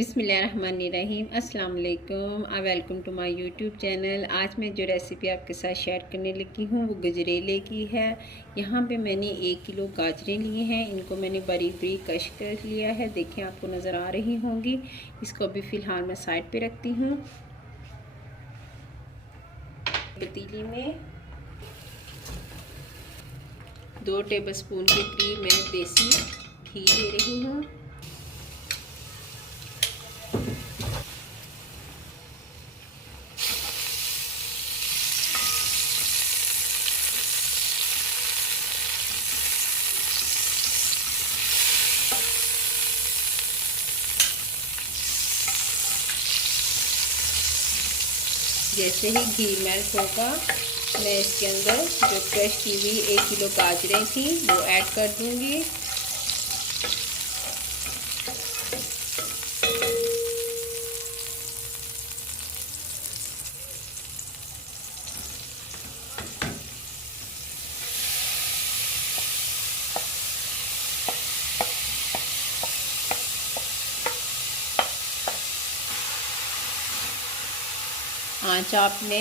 बिस्मिल्लाहिर्रहमानिर्रहीम। अस्सलाम वालेकुम। Welcome to my YouTube channel. आज मैं जो रेसिपी आपके साथ शेयर करने लगी हूँ वो गजरेले की है। यहाँ पे मैंने 1 किलो गाजरें लिए हैं। इनको मैंने बारीक बारीक कश कर लिया है। देखिए आपको नज़र आ रही होंगी। इसको अभी फ़िलहाल मैं साइड पे रखती हूँ। पतीली में 2 टेबलस्पून के करीब मैं देसी घी ले रही हूँ। जैसे ही घी मेल्ट होगा मैं इसके अंदर जो क्रश की हुई 1 किलो गाजरें थी वो ऐड कर दूंगी। आंच आपने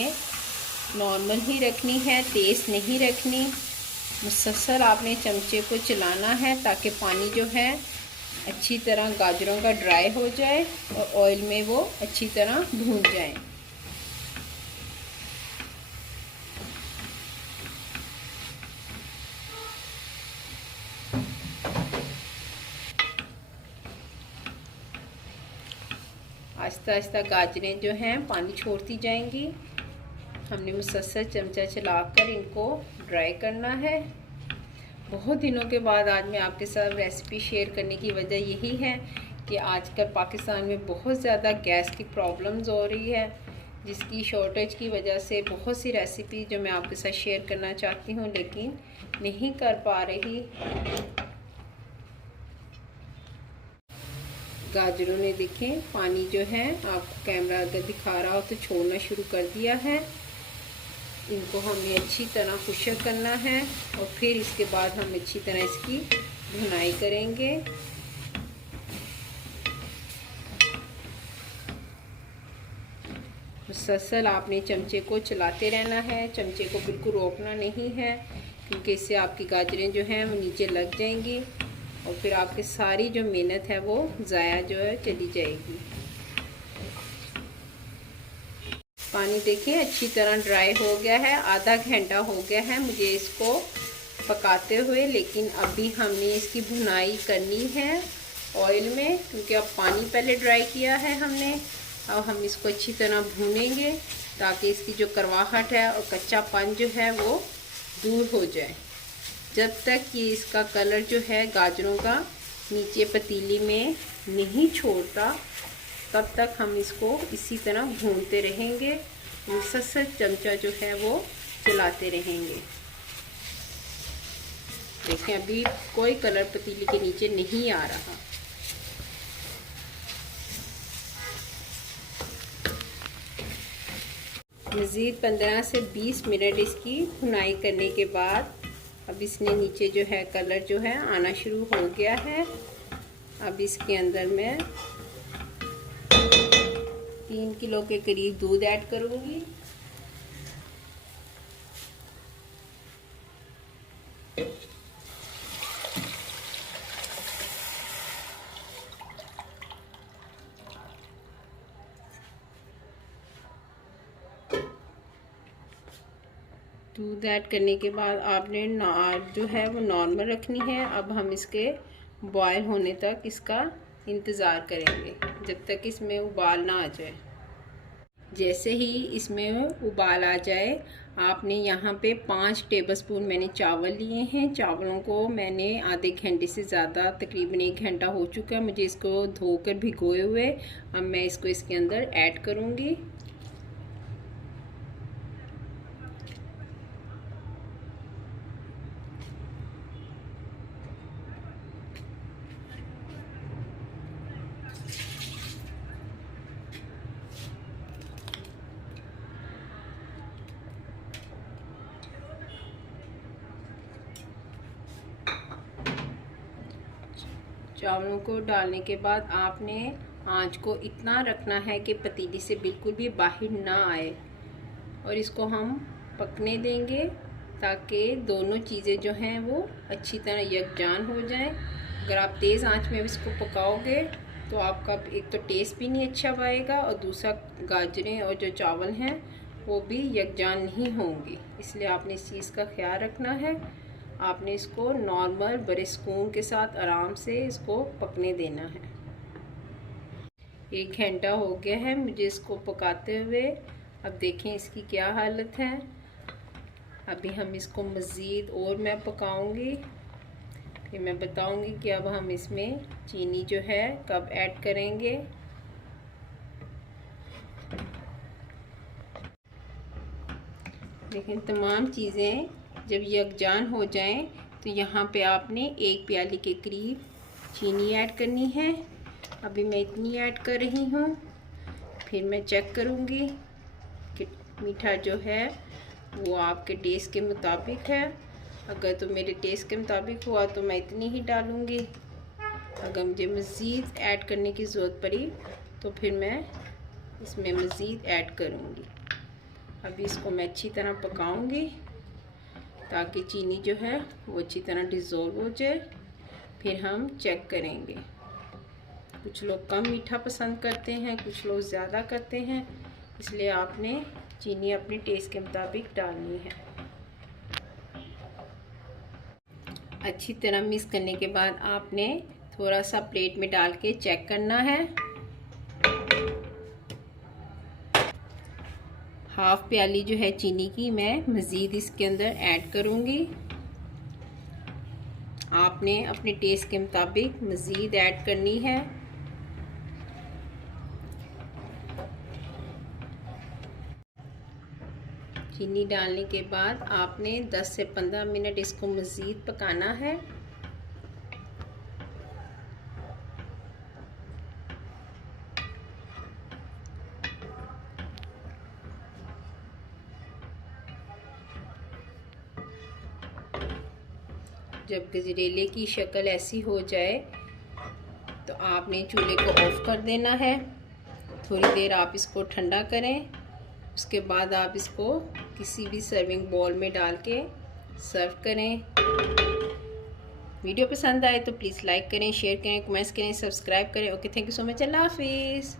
नॉर्मल ही रखनी है, तेज़ नहीं रखनी। मुसलसल आपने चमचे को चलाना है ताकि पानी जो है अच्छी तरह गाजरों का ड्राई हो जाए और ऑयल में वो अच्छी तरह भून जाए। आहिस्ता आहिस्ता गाजरें जो हैं पानी छोड़ती जाएंगी। हमने मुसलसल चमचा चलाकर इनको ड्राई करना है। बहुत दिनों के बाद आज मैं आपके साथ रेसिपी शेयर करने की वजह यही है कि आजकल पाकिस्तान में बहुत ज़्यादा गैस की प्रॉब्लम्स हो रही है, जिसकी शॉर्टेज की वजह से बहुत सी रेसिपी जो मैं आपके साथ शेयर करना चाहती हूँ लेकिन नहीं कर पा रही। गाजरों ने देखें पानी जो है आपको कैमरा अगर दिखा रहा हो तो छोड़ना शुरू कर दिया है। इनको हमें अच्छी तरह खुश्क करना है और फिर इसके बाद हम अच्छी तरह इसकी भुनाई करेंगे। मुसलसल आपने चमचे को चलाते रहना है, चमचे को बिल्कुल रोकना नहीं है क्योंकि इससे आपकी गाजरें जो हैं वो नीचे लग जाएंगी और फिर आपकी सारी जो मेहनत है वो ज़ाया जो है चली जाएगी। पानी देखिए अच्छी तरह ड्राई हो गया है, आधा घंटा हो गया है मुझे इसको पकाते हुए, लेकिन अभी हमने इसकी भुनाई करनी है ऑयल में क्योंकि अब पानी पहले ड्राई किया है हमने। अब हम इसको अच्छी तरह भूनेंगे ताकि इसकी जो करवाहट है और कच्चापन जो है वो दूर हो जाए। जब तक ये इसका कलर जो है गाजरों का नीचे पतीली में नहीं छोड़ता तब तक हम इसको इसी तरह भूनते रहेंगे। मुसलसल चमचा जो है वो चलाते रहेंगे। देखें अभी कोई कलर पतीली के नीचे नहीं आ रहा। मज़ीद 15 से 20 मिनट इसकी भुनाई करने के बाद अब इसने नीचे जो है कलर जो है आना शुरू हो गया है। अब इसके अंदर मैं 3 किलो के करीब दूध ऐड करूँगी। दूध ऐड करने के बाद आपने जो है वो नॉर्मल रखनी है। अब हम इसके बॉयल होने तक इसका इंतज़ार करेंगे जब तक इसमें उबाल ना आ जाए। जैसे ही इसमें उबाल आ जाए आपने यहाँ पे 5 टेबलस्पून मैंने चावल लिए हैं। चावलों को मैंने आधे घंटे से ज़्यादा तकरीबन 1 घंटा हो चुका है मुझे इसको धोकर भिगोए हुए। अब मैं इसको इसके अंदर ऐड करूँगी। चावलों को डालने के बाद आपने आंच को इतना रखना है कि पतीली से बिल्कुल भी बाहर ना आए, और इसको हम पकने देंगे ताकि दोनों चीज़ें जो हैं वो अच्छी तरह यकजान हो जाएं। अगर आप तेज़ आंच में इसको पकाओगे तो आपका एक तो टेस्ट भी नहीं अच्छा आएगा, और दूसरा गाजरें और जो चावल हैं वो भी यकजान नहीं होंगी। इसलिए आपने इस चीज़ का ख्याल रखना है। आपने इसको नॉर्मल बड़े सुकून के साथ आराम से इसको पकने देना है। 1 घंटा हो गया है मुझे इसको पकाते हुए। अब देखें इसकी क्या हालत है। अभी हम इसको मज़ीद और मैं पकाऊंगी, फिर मैं बताऊंगी कि अब हम इसमें चीनी जो है कब ऐड करेंगे। लेकिन तमाम चीज़ें जब यकजान हो जाएं तो यहाँ पे आपने 1 प्याली के करीब चीनी ऐड करनी है। अभी मैं इतनी ऐड कर रही हूँ, फिर मैं चेक करूँगी कि मीठा जो है वो आपके टेस्ट के मुताबिक है। अगर तो मेरे टेस्ट के मुताबिक हुआ तो मैं इतनी ही डालूँगी। अगर मुझे मज़ीद ऐड करने की ज़रूरत पड़ी तो फिर मैं इसमें मज़ीद ऐड करूँगी। अभी इसको मैं अच्छी तरह पकाऊँगी ताकि चीनी जो है वो अच्छी तरह डिज़ोल्व हो जाए। फिर हम चेक करेंगे। कुछ लोग कम मीठा पसंद करते हैं, कुछ लोग ज़्यादा करते हैं, इसलिए आपने चीनी अपने टेस्ट के मुताबिक डालनी है। अच्छी तरह मिक्स करने के बाद आपने थोड़ा सा प्लेट में डाल के चेक करना है। 1/2 प्याली जो है चीनी की मैं मज़ीद इसके अंदर ऐड करूँगी। आपने अपने टेस्ट के मुताबिक मज़ीद ऐड करनी है। चीनी डालने के बाद आपने 10 से 15 मिनट इसको मज़ीद पकाना है। जब गजरेले की शक्ल ऐसी हो जाए तो आपने चूल्हे को ऑफ कर देना है। थोड़ी देर आप इसको ठंडा करें, उसके बाद आप इसको किसी भी सर्विंग बाउल में डाल के सर्व करें। वीडियो पसंद आए तो प्लीज़ लाइक करें, शेयर करें, कमेंट्स करें, सब्सक्राइब करें। Okay, thank you so much. अल्लाह हाफिज़।